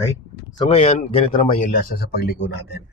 Okay? So ngayon, ganito naman yung lesson sa pagliko natin.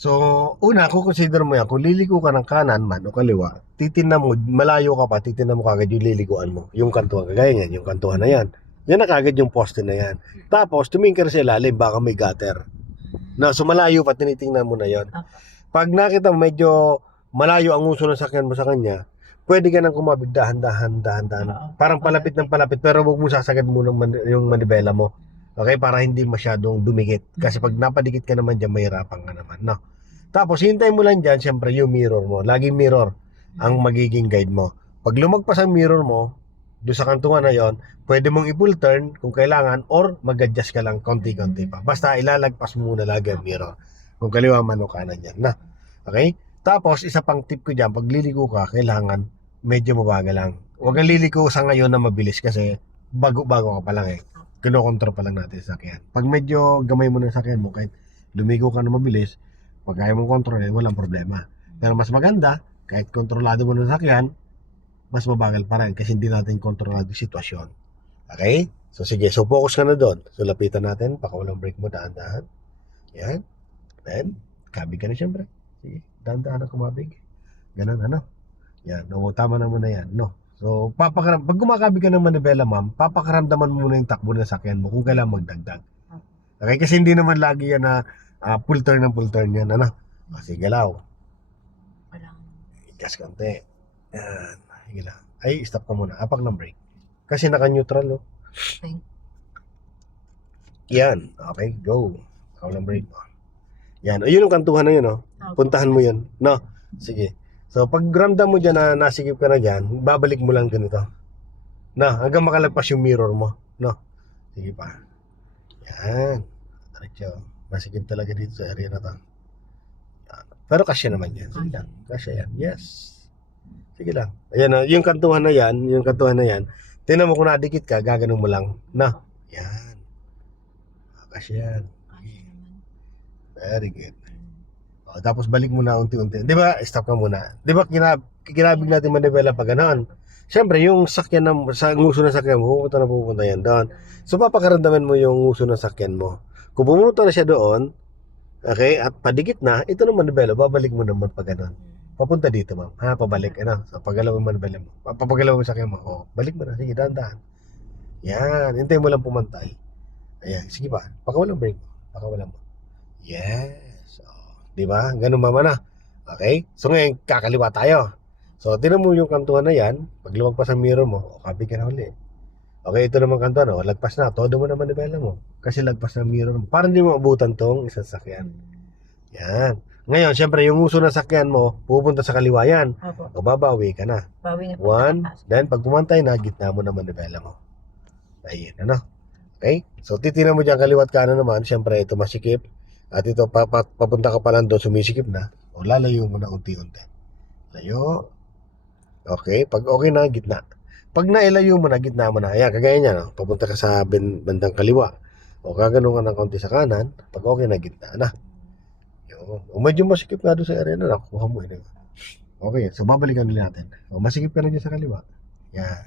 So, una, kung consider mo yan, kung liliko ka ng kanan man o kaliwa, titignan mo, malayo ka pa, titignan mo kagad yung lilikuan mo. Yung kantuhan, kagaya yan, yung kantuhan na yan. Yan na kagad yung poste na yan. Tapos, tumingin ka sa ilalim, baka may gutter. Na, so malayo pa, tinitingnan mo na yon. Pag nakita mo medyo malayo ang uso ng sakyan mo sa kanya, pwede ka nang kumabig dahan-dahan. Parang palapit ng palapit, pero huwag mo sasagad mo yung manibela mo. Okay, para hindi masyadong dumikit. Kasi pag napadikit ka naman dyan, mahirapan ka naman, no? Tapos, hintay mo lang dyan, syempre, yung mirror mo. Laging mirror ang magiging guide mo. Pag lumagpas ang mirror mo, doon sa kantungan na yon, pwede mong i-full turn kung kailangan or mag-adjust ka lang konti-konti pa. Basta ilalagpas mo muna lagi ang mirror. Kung kaliwa man o kanan yan, na. Okay? Tapos, isa pang tip ko dyan, pag liliko ka, kailangan medyo mabagal lang. Huwag kang liliko sa ngayon na mabilis kasi bago-bago ka pa lang eh. Kinokontrol pa lang natin sa sakyan. Pag medyo gamay mo ng sakyan mo, kahit lumigo ka na mabilis, pag kaya mong kontrolin, walang problema. Pero mas maganda, kahit kontrolado mo ng sakyan, mas mabagal pa rin kasi hindi natin kontrolado yung sitwasyon. Okay? So sige, so focus ka na doon. So lapitan natin, pakawalang brake mo, dahan-dahan. Yan. Then, kabig ka na syempre. Sige, dahan-dahan na kumabig. Ganun, ano? Yan, no, tama naman na yan, no? So, pag kumakabig ka ng manibela, ma'am, papakaramdaman mo muna yung takbo ng sakyan mo kung kailan magdagdag. Okay, kasi hindi naman lagi yan na full turn yan, ano? Sige, galaw. Igas konti. Yan, sige lang. Ay, stop ka muna. Apak ng brake. Kasi naka-neutral, oh. Yan, okay, go. Apak ng brake. Yan, yun yung kantuhan na yun, oh. Puntahan mo yun, no? Sige. So, pag ramdam mo dyan na nasikip ka na dyan, babalik mo lang ganito. Na, hanggang makalagpas yung mirror mo, no? Sige pa. Yan. Diretso. Masikip talaga dito sa area na to. Yan. Pero kasya naman yan. Sige lang. Kasya yan. Yes. Sige lang. Ayan, yung kantuhan na yan, tingnan mo kung nadikit ka, gaganon mo lang. Na. Yan. Kasya yan. Very good. O, tapos balik mo na unti-unti. Di ba? Stop ka muna. Di ba kinabig natin manibela pag gano'n? Siyempre, yung sakyan sa nguso ng sakyan mo, pupunta yan doon. So, papakaramdaman mo yung nguso ng sakyan mo. Kung pumunta na siya doon, okay, at padikit na, ito naman manibela, babalik mo naman pag gano'n. Papunta dito, ma'am. Ha, pabalik. Ano? So, pagalaw mo manibela mo. Papagalaw mo sakyan mo. O, balik mo na. Sige, dahan-dahan. Yan. Hintay mo lang pumantay. Ayan. Sige pa. Pakawalang brake mo. Pakawalang mo. Yes. Di ba? Ganun mama na. Okay? So ngayon, kakaliwa tayo. So, tinan mo yung kantuhan na yan. Pag lumagpas ang mirror mo, kabig ka na uli. Okay, ito naman kantuhan, no? Lagpas na. Todo mo naman nabela mo. Kasi lagpas ang mirror mo. Parang hindi mo abutan tong isang sakyan. Yan. Ngayon, syempre, yung uso ng sakyan mo, pupunta sa kaliwa yan. O babawi ka na. One. Then, pag pumantay na, gitna mo naman nabela mo. Ayun, ano? Okay? So, titinan mo dyan kaliwat kanan naman. Syempre, ito masikip. At ito, papunta ka pa lang doon, sumisikip na. O, lalayo mo na unti-unti. Layo. Okay, pag okay na, gitna. Pag nailayo mo na, gitna mo na. Ayan, kagaya niya, no? Papunta ka sa bandang kaliwa. O, kaganon ka ng konti sa kanan. Pag okay na, gitna na. O, medyo masikip nga doon sa area na, nakuha mo. Okay, so babalikan ulit natin. O, masikip ka na dyan sa kaliwa. Yan.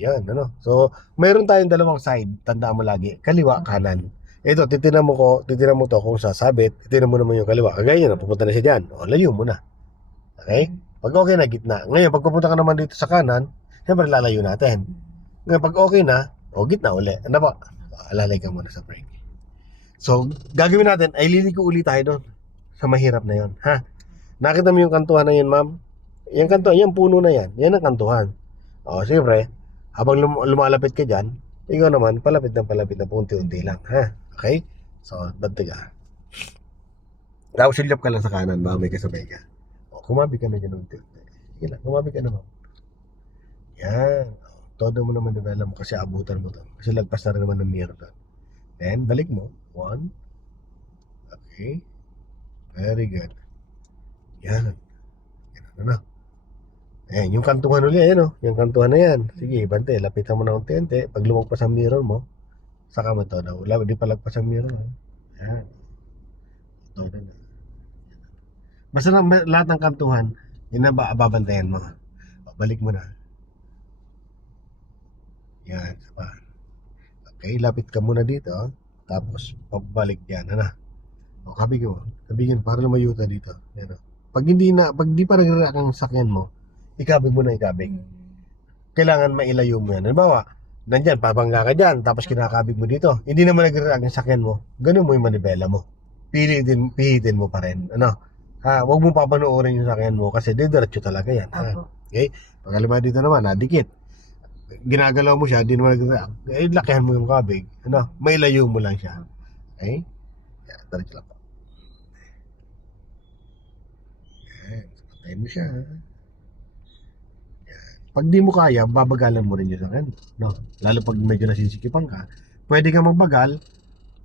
Ayan, ano? So, mayroon tayong dalawang side. Tandaan mo lagi. Kaliwa, kanan. Ito, titinan mo to kung sasabit, titinan mo naman yung kaliwa. Kagaya na, pupunta na siya dyan. O, layo mo na. Okay? Pag okay na, gitna. Ngayon, pag pupunta ka naman dito sa kanan, siyempre lalayo natin. Ngayon, pag okay na, o, gitna uli. Ano ba? Alalay ka muna sa brake. So, gagawin natin, ay liliko ulit tayo doon. Sa mahirap na yon, ha? Nakita mo yung kantuhan na yun, ma'am? Yung kantuhan, yung puno na yan. Yan ang kantuhan. O, siyempre, habang lumalapit ka dyan, ikaw naman, palapit na unti-unti lang, ha? Okay? So, bantig ka. Tapos silap ka lang sa kanan, baka may kasabay ka. O, kumabi ka na dyan unti-unti. Sige lang, kumabi ka naman. Yan. O, todo mo naman nabela mo kasi abutan mo to. Kasi lagpas na rin naman ng mirror to. Then, balik mo. One. Okay. Very good. Yan. Yan na. Ayan, yung kantuhan ulit, ayan o. Yung kantuhan na yan. Sige, bante, lapitan mo na unti-unti. Pag lumagpas ang mirror mo, saka mo to daw. Wala, di pa lagpas ang mirror mo. Ayan. Ito na. Basta lang, lahat ng kantuhan, yun na babantayan mo. Balik mo na. Yan, sapa. Okay, lapit ka muna dito. Tapos, pabalik yan, ano? O, kabigin, para lumayo ka dito. Yan, o. Pag di pa nagre-react ang sakyan mo, ikabig mo na ikabig. Kailangan mailayo mo yan. Halimbawa, nandyan, pabangga ka dyan, tapos kinakabig mo dito. Hindi naman nagre-react ang sakyan mo, ganun mo yung manibela mo. Pihitin mo pa rin. Ano? Ha, huwag mo papanoorin yung sakyan mo kasi didiretso talaga yan. Ha? Okay? Pagkalima dito naman, dikit. Ginagalaw mo siya, di naman nagre-react. Eh, lakihan mo yung kabig. Ano? Mailayo mo lang siya. Okay? Yan, diretso lang po. Yan, patayin mo siya. Pag di mo kaya, babagalan mo rin yun sa akin. No? Lalo pag medyo nasisikipan ka, pwede ka magbagal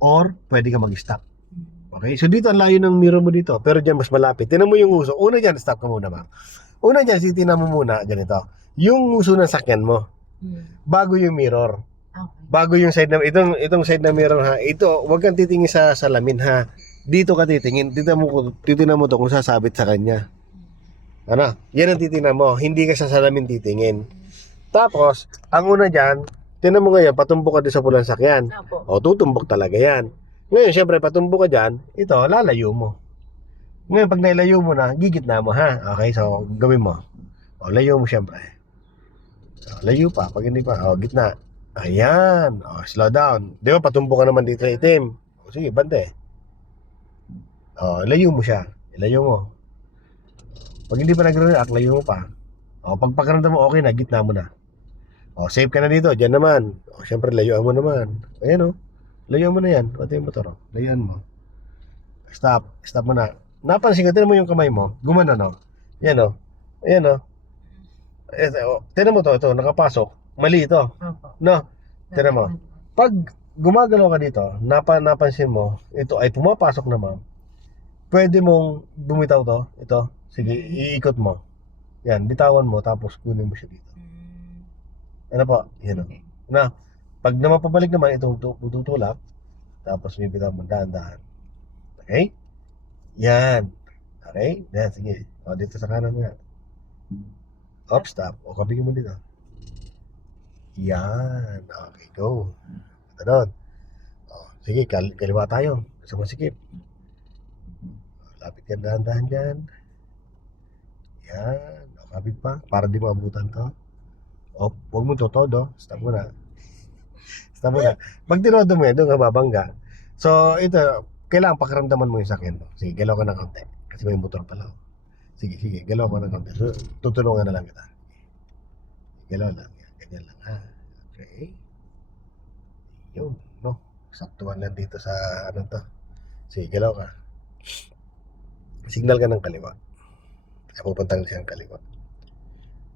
or pwede ka mag-stop. Okay? So dito, ang layo ng mirror mo dito. Pero dyan, mas malapit. Tinan mo yung uso. Una dyan, stop ka muna, ma'am. Una dyan, tinan mo muna, ganito. Yung uso ng sakyan mo. Bago yung mirror. Bago yung side na, itong side na mirror ha. Ito, huwag kang titingin sa salamin ha. Dito ka titingin. Titingnan mo to kung sasabit sa kanya. Ano? Yan ang titingnan mo. Hindi ka sa salamin titingin. Tapos, ang una dyan, tinan mo ngayon, patumbok ka din sa pulang sakyan. O, tutumbok talaga yan. Ngayon, syempre, patumbok ka dyan, ito, lalayo mo. Ngayon, pag nailayo mo na, gigitna mo ha. Okay, so, gawin mo. O, layo mo syempre. O, layo pa, pag hindi pa, o, gitna. Ayan, o, slow down. Di ba, patumbok ka naman dito na itim. O, sige, bante. O, layo mo siya. Ilayo mo. Pag hindi pa nagre-react, layo mo pa. O, pag pagkaramdam mo, okay na, gitna mo na. O, save ka na dito, dyan naman. O, syempre, layuan mo naman. Ayan o. Layuan mo na yan. Pati yung motor o. Layuan mo. Stop mo na. Napansin ko, tinan mo yung kamay mo. Gumana no. Yan o. Ayan o. Tinan mo to, ito, nakapasok. Mali ito. No. Tinan mo. Pag gumagalaw ka dito, napansin mo, ito ay pumapasok na ma'am. Pwede mong bumitaw to. Ito. Sige, iikot mo. Yan, bitawan mo, tapos kunin mo siya dito. Ano po? Yan o. Na, pag namapabalik naman, itong tutulak, tapos may bitawan mo, dahan-dahan. Okay? Yan. Okay? Yan, sige. O, dito sa kanan nga. Up, stop. O, kabigin mo dito. Yan. Okay, go. Ito doon. O, sige, kaliwa tayo. Sa masikip. Lapit ka dahan-dahan dyan. Yan. O, kabig pa. Para di maabutan to. O, huwag mo todo. Stop mo na. Stop mo na. Pag tinodo mo yan, doon ka babangga. So, ito, kailangan pakiramdaman mo yung sakyan mo. Sige, galaw ka ng konti. Kasi may motor pala. Sige, galaw ka ng konti. So, tutulungan na lang kita. Galaw lang. Yan, ganyan lang ha. Okay. Yun, no? Saktuhan lang dito sa, ano to. Sige, galaw ka. Signal ka ng kaliwa. Ay, pupuntang siyang kaliwa.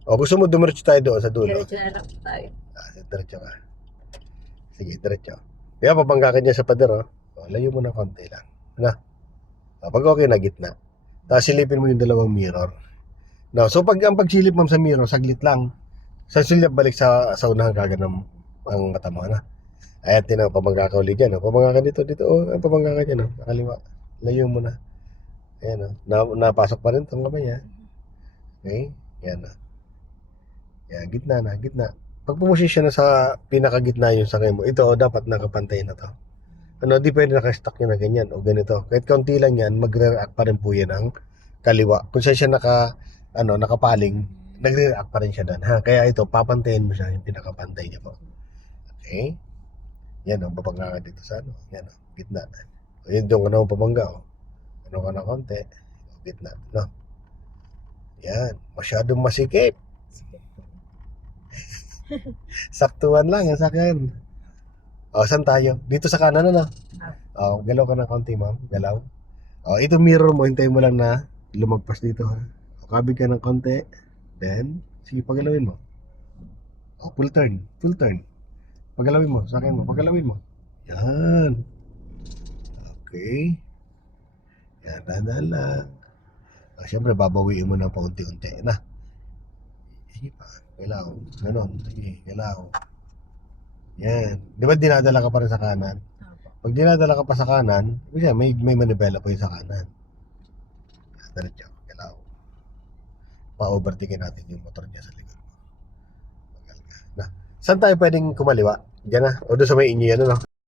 O, gusto mo dumiretso tayo doon sa dulo? Diretso na lang tayo. Diretso ka. Sige, diretso. Kaya papangga ka dyan sa pader, oh. O, layo mo na konti lang. Na? O, pag okay na, gitna. Tapos silipin mo yung dalawang mirror. No, so pag ang pagsilip mo sa mirror, saglit lang. Sa silip, balik sa unahan kagad ng ang mata mo, na. Ayan, tinaw, pabangga ka ulit dyan, oh. Pabangga ka dito. Oh, pabangga ka dyan, oh. Nakaliwa. Layo mo na. Ayan, oh. Napasok pa rin itong kamay, ha. Okay? Yan, oh. Yan, gitna na, gitna. Pag pumusisyon na sa pinakagitna yung sakay mo, ito dapat nakapantay na to. Ano, di pwede nakastock yun na ganyan o ganito. Kahit kaunti lang yan, magre-react pa rin po yan ang kaliwa. Kung siya nakapaling, nagre-react pa rin siya doon. Ha? Kaya ito, papantayin mo siya yung pinakapantay niya po. Okay? Yan o, babangga ka dito sa ano. Yan o, gitna. O yun doon ka na pabangga o. Ano ka na konti. O, gitna. No? Yan, masyadong masikip. Saktuhan lang yung sakyan. O, saan tayo? Dito sa kanan na. O, galaw ka ng konti, ma'am. Galaw. O, ito mirror mo. Hintayin mo lang na lumagpas dito, ha. O, kabig ka ng konti. Then, sige, pagalawin mo. O, full turn. Pagalawin mo. Sakyan mo. Pagalawin mo. Yan. Okay. Yan, dahan lang. O, syempre, babawiin mo ng paunti-unti na. Sige pa. Galaw. Ganon. Sige, galaw. Yan. Di ba dinadala ka pa rin sa kanan? Pag dinadala ka pa sa kanan, may manibela pa yung sa kanan. Diretso. Galaw. Pa-overtakein natin yung motor niya sa likod mo. Na. Saan tayo pwedeng kumaliwa? Diyan na. O doon sa may inyo yan, ano?